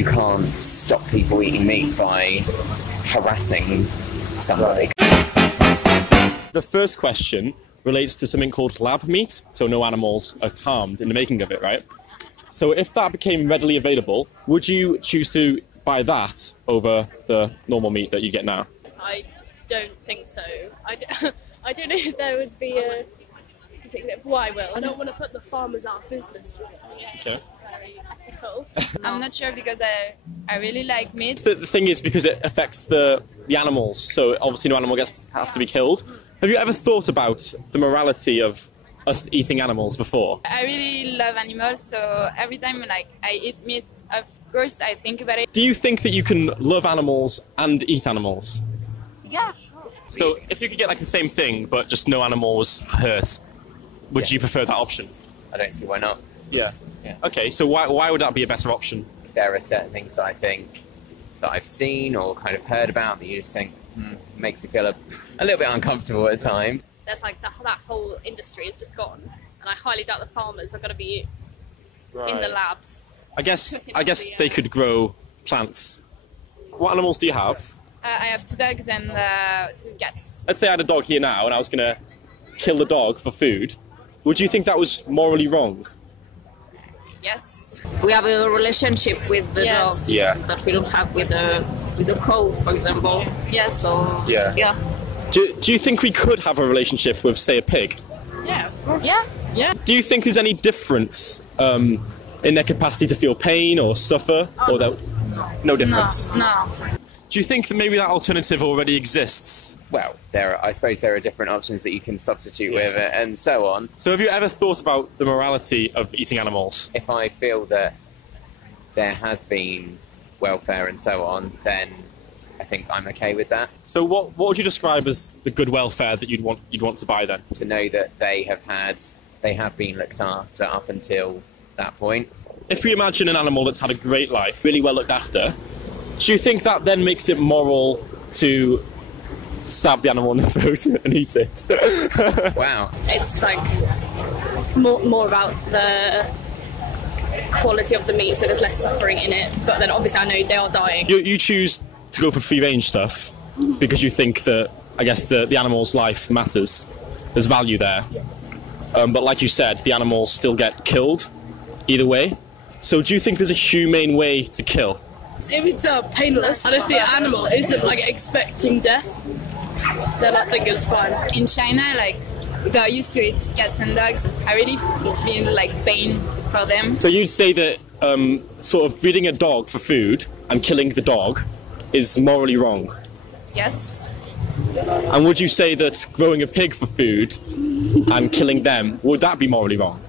You can't stop people eating meat by harassing somebody. The first question relates to something called lab meat, so no animals are harmed in the making of it, right? So if that became readily available, would you choose to buy that over the normal meat that you get now? I don't think so. I don't know if there would be a thing that, well, I will. I don't want to put the farmers out of business. Yes, Okay. very ethical. I'm not sure because I really like meat. The thing is because it affects the animals, so obviously no animal has to be killed. Have you ever thought about the morality of us eating animals before? I really love animals, so every time I eat meat, of course I think about it. Do you think that you can love animals and eat animals? Yeah, sure. So if you could get like the same thing, but just no animal was hurt, would you prefer that option? I don't see why not. Yeah. Okay, so why would that be a better option? There are certain things that I think that I've seen or kind of heard about that you just think makes you feel a little bit uncomfortable at times. There's like that whole industry is just gone, and I highly doubt the farmers are going to be in the labs. I guess they could grow plants. What animals do you have? I have 2 dogs and 2 cats. Let's say I had a dog here now and I was going to kill the dog for food. Would you think that was morally wrong? Yes. We have a relationship with the dog that we don't have with the cow, for example. Yes. So, yeah. Do you think we could have a relationship with, say, a pig? Yeah, of course. Yeah. Do you think there's any difference in their capacity to feel pain or suffer? No difference? No. Do you think that maybe that alternative already exists? Well, I suppose there are different options that you can substitute with and so on. So have you ever thought about the morality of eating animals? If I feel that there has been welfare and so on, then I think I'm okay with that. So what would you describe as the good welfare that you'd want to buy then? To know that they have been looked after up until that point. If we imagine an animal that's had a great life, really well looked after, do you think that then makes it moral to stab the animal in the throat and eat it? Wow. It's like more about the quality of the meat, so there's less suffering in it. But then obviously I know they are dying. You choose to go for free range stuff because you think that, I guess, the animal's life matters. There's value there. But like you said, the animals still get killed either way. So do you think there's a humane way to kill? If it's painless, and if the animal isn't like expecting death, then I think it's fine. In China, they're used to eat cats and dogs. I really feel like pain for them. So you'd say that sort of breeding a dog for food and killing the dog is morally wrong? Yes. And would you say that growing a pig for food and killing them, would that be morally wrong?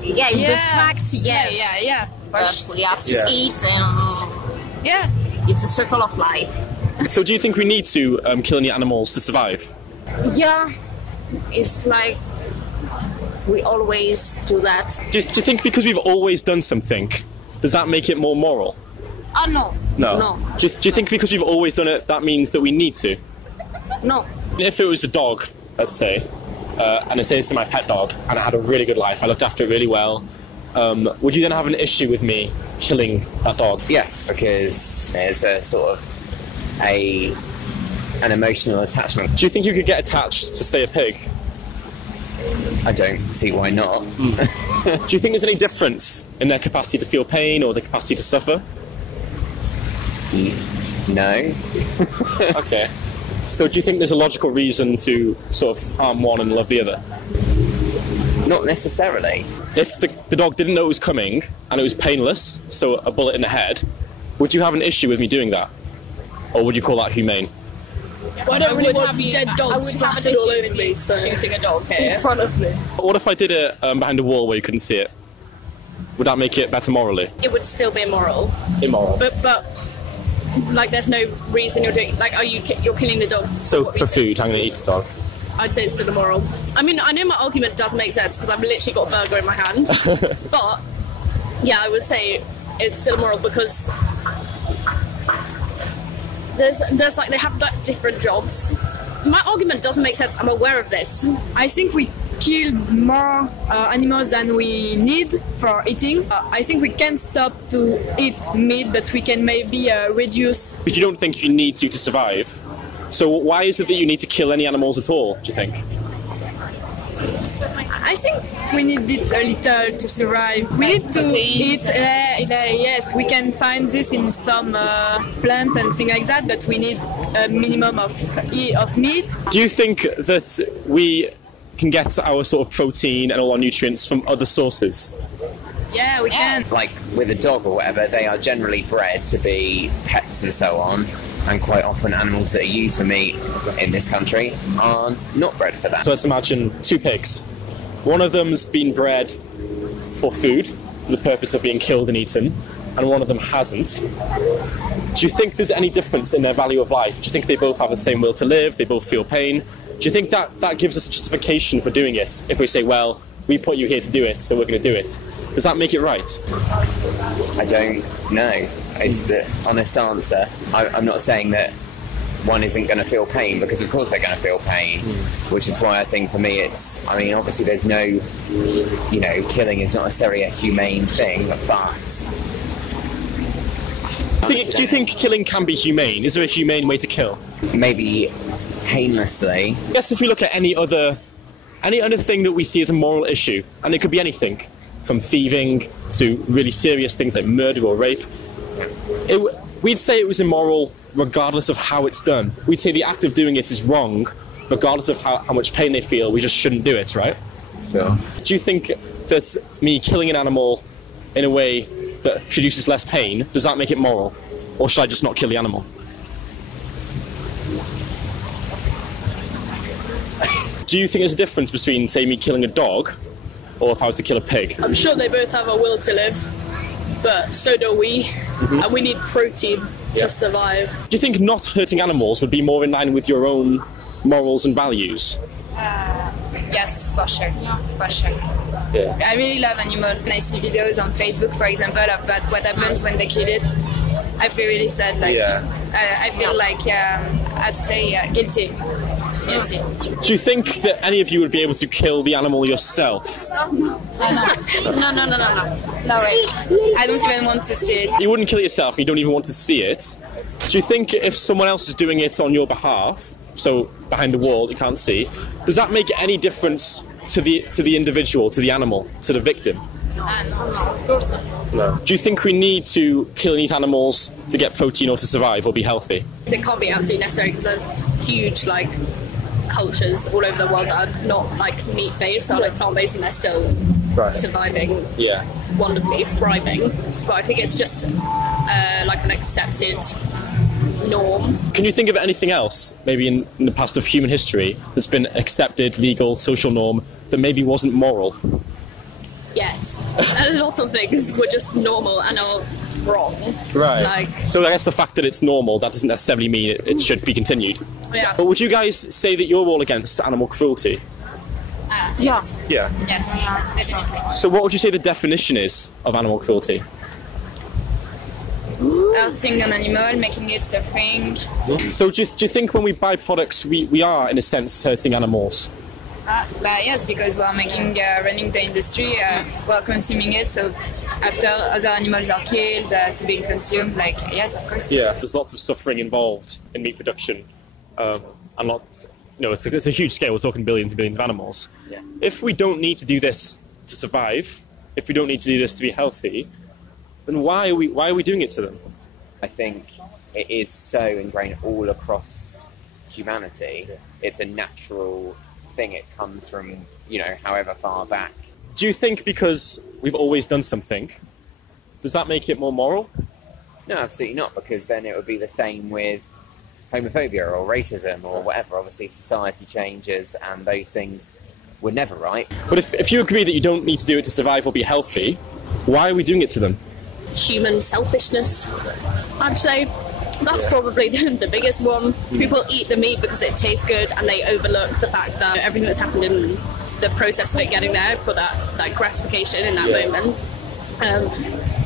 the fact, yes. Yeah. But we have to eat, and it's a circle of life. So do you think we need to kill any animals to survive? Yeah, it's like we always do that. Do you think because we've always done something, does that make it more moral? Oh, no. No. Do you think because we've always done it, that means that we need to? No. If it was a dog, let's say, and I say this to my pet dog, and I had a really good life, I looked after it really well, would you then have an issue with me killing that dog? Yes, because there's a sort of an emotional attachment. Do you think you could get attached to, say, a pig? I don't see why not. Do you think there's any difference in their capacity to feel pain or their capacity to suffer? No. Okay. So do you think there's a logical reason to sort of harm one and love the other? Not necessarily. If the dog didn't know it was coming and it was painless, so a bullet in the head, would you have an issue with me doing that? Or would you call that humane? Well, I don't really want dead dogs splattered all over me, so shooting a dog here in front of me. What if I did it behind a wall where you couldn't see it? Would that make it better morally? It would still be immoral. Immoral. But like, there's no reason you're doing. Like, you're killing the dog. So for food, I'm going to eat the dog. I'd say it's still immoral. I mean, I know my argument does make sense because I've literally got a burger in my hand. But yeah, I would say it's still immoral because there's like, they have like different jobs. My argument doesn't make sense. I'm aware of this. I think we killed more animals than we need for eating. I think we can't stop to eat meat, but we can maybe reduce. But you don't think you need to survive. So why is it that you need to kill any animals at all, do you think? I think we need it a little to survive. We need to eat, yes, we can find this in some plant and things like that, but we need a minimum of meat. Do you think that we can get our sort of protein and all our nutrients from other sources? Yeah, we can. Like with a dog or whatever, they are generally bred to be pets and so on. And quite often animals that are used for meat in this country are not bred for that. So let's imagine 2 pigs. One of them's been bred for food, for the purpose of being killed and eaten, and one of them hasn't. Do you think there's any difference in their value of life? Do you think they both have the same will to live, they both feel pain? Do you think that gives us justification for doing it? If we say, well, we put you here to do it, so we're going to do it. Does that make it right? I don't know. Is the honest answer. I'm not saying that one isn't going to feel pain, because of course they're going to feel pain, which is why I think for me it's, I mean, obviously there's no, you know, killing is not necessarily a humane thing, but... Do you think killing can be humane? Is there a humane way to kill? Maybe painlessly. I guess if we look at any other thing that we see as a moral issue, and it could be anything, from thieving to really serious things like murder or rape, we'd say it was immoral regardless of how it's done. We'd say the act of doing it is wrong regardless of how much pain they feel. We just shouldn't do it, right? Sure. Do you think that me killing an animal in a way that produces less pain, does that make it moral? Or should I just not kill the animal? Do you think there's a difference between, say, me killing a dog or if I was to kill a pig? I'm sure they both have a will to live, but so do we, and we need protein to survive. Do you think not hurting animals would be more in line with your own morals and values? Yes, for sure. For sure. Yeah. I really love animals, and I see videos on Facebook, for example, about what happens when they kill it. I feel really sad. Like, I feel like, I'd say guilty. Guilty. Do you think that any of you would be able to kill the animal yourself? No. No way. I don't even want to see it. You wouldn't kill it yourself, you don't even want to see it. Do you think if someone else is doing it on your behalf, so behind the wall you can't see, does that make any difference to the individual, to the animal, to the victim? No, of course not. No. Do you think we need to kill and eat animals to get protein or to survive or be healthy? It can't be absolutely necessary because there's huge cultures all over the world that are not meat based, are plant based, and they're still surviving wonderfully, thriving. But I think it's just an accepted norm. Can you think of anything else, maybe in the past of human history, that's been accepted, legal, social norm that maybe wasn't moral? Yes, a lot of things were just normal and are wrong. Right. So I guess the fact that it's normal, that doesn't necessarily mean it should be continued. Yeah. But would you guys say that you're all against animal cruelty? Yes. Yeah. Yes, definitely. So what would you say the definition is of animal cruelty? Hurting an animal, making it suffering. So do you think when we buy products, we are, in a sense, hurting animals? Yes, because we're running the industry, we're consuming it, so after other animals are killed to being consumed, yes, of course. Yeah, there's lots of suffering involved in meat production, and it's a huge scale. We're talking billions and billions of animals. Yeah. If we don't need to do this to survive, if we don't need to do this to be healthy, then why are we doing it to them? I think it is so ingrained all across humanity. It's a natural thing. It comes from, however far back. Do you think because we've always done something, does that make it more moral? No, absolutely not, because then it would be the same with homophobia or racism or whatever. Obviously, society changes and those things were never right. But if you agree that you don't need to do it to survive or be healthy, why are we doing it to them? Human selfishness, I'd say. That's probably the biggest one. People eat the meat because it tastes good, and they overlook the fact that everything that's happened in the process of it getting there for that gratification in that moment.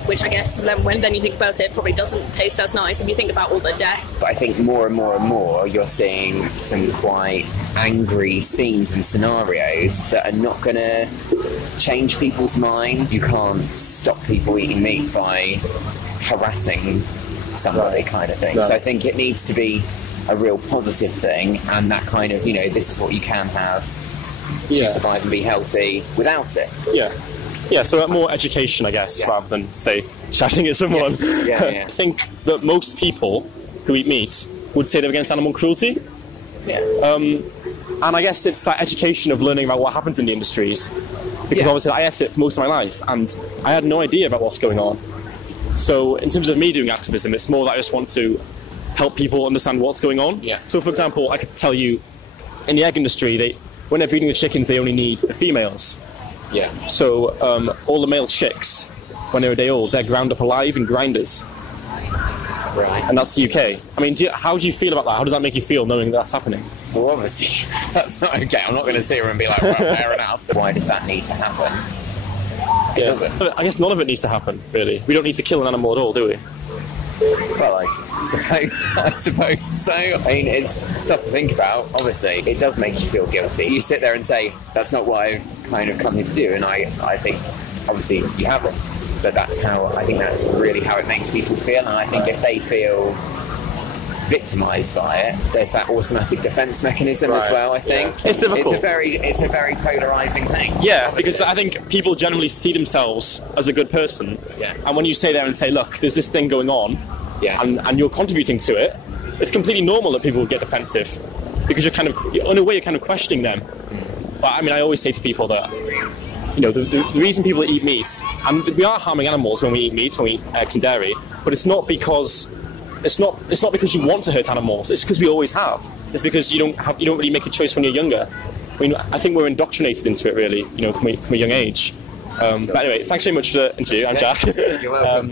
which I guess then you think about it, it probably doesn't taste as nice if you think about all the death. But I think more and more and more you're seeing some quite angry scenes and scenarios that are not going to change people's mind. You can't stop people eating meat by harassing somebody, kind of thing. So I think it needs to be a real positive thing, and that kind of, this is what you can have to survive and be healthy without it. Yeah, so more education, I guess, rather than, say, shouting at someone. Yes. I think that most people who eat meat would say they're against animal cruelty. And I guess it's that education of learning about what happens in the industries, because obviously I ate it for most of my life, and I had no idea about what's going on. So in terms of me doing activism, it's more that I just want to help people understand what's going on. So, for example, I could tell you, in the egg industry, when they're breeding the chickens, they only need the females. So all the male chicks, when they're a day old, they're ground up alive in grinders. And that's the UK. I mean, how do you feel about that? How does that make you feel, knowing that's happening? Well, obviously, that's not okay. I'm not going to sit here and be like, well, fair enough. Why does that need to happen? It doesn't. I guess none of it needs to happen, really. We don't need to kill an animal at all, do we? Well, I suppose so. I mean, it's stuff to think about, obviously. It does make you feel guilty. You sit there and say, that's not what I've kind of come here to do, and I think, obviously, you haven't. But I think that's really how it makes people feel, and I think if they feel victimised by it, there's that automatic defence mechanism as well, I think. It's difficult. It's a very polarising thing. Because I think people generally see themselves as a good person, and when you say there and say, look, there's this thing going on, and you're contributing to it, it's completely normal that people get defensive, because in a way you're kind of questioning them. But I mean, I always say to people that, the reason people eat meat, and we are harming animals when we eat meat, when we eat eggs and dairy, but it's not because you want to hurt animals. It's because we always have. It's because you don't really make the choice when you're younger. I mean, I think we're indoctrinated into it, really, from a young age. But anyway, thanks very much for the interview. I'm Jack. You're welcome.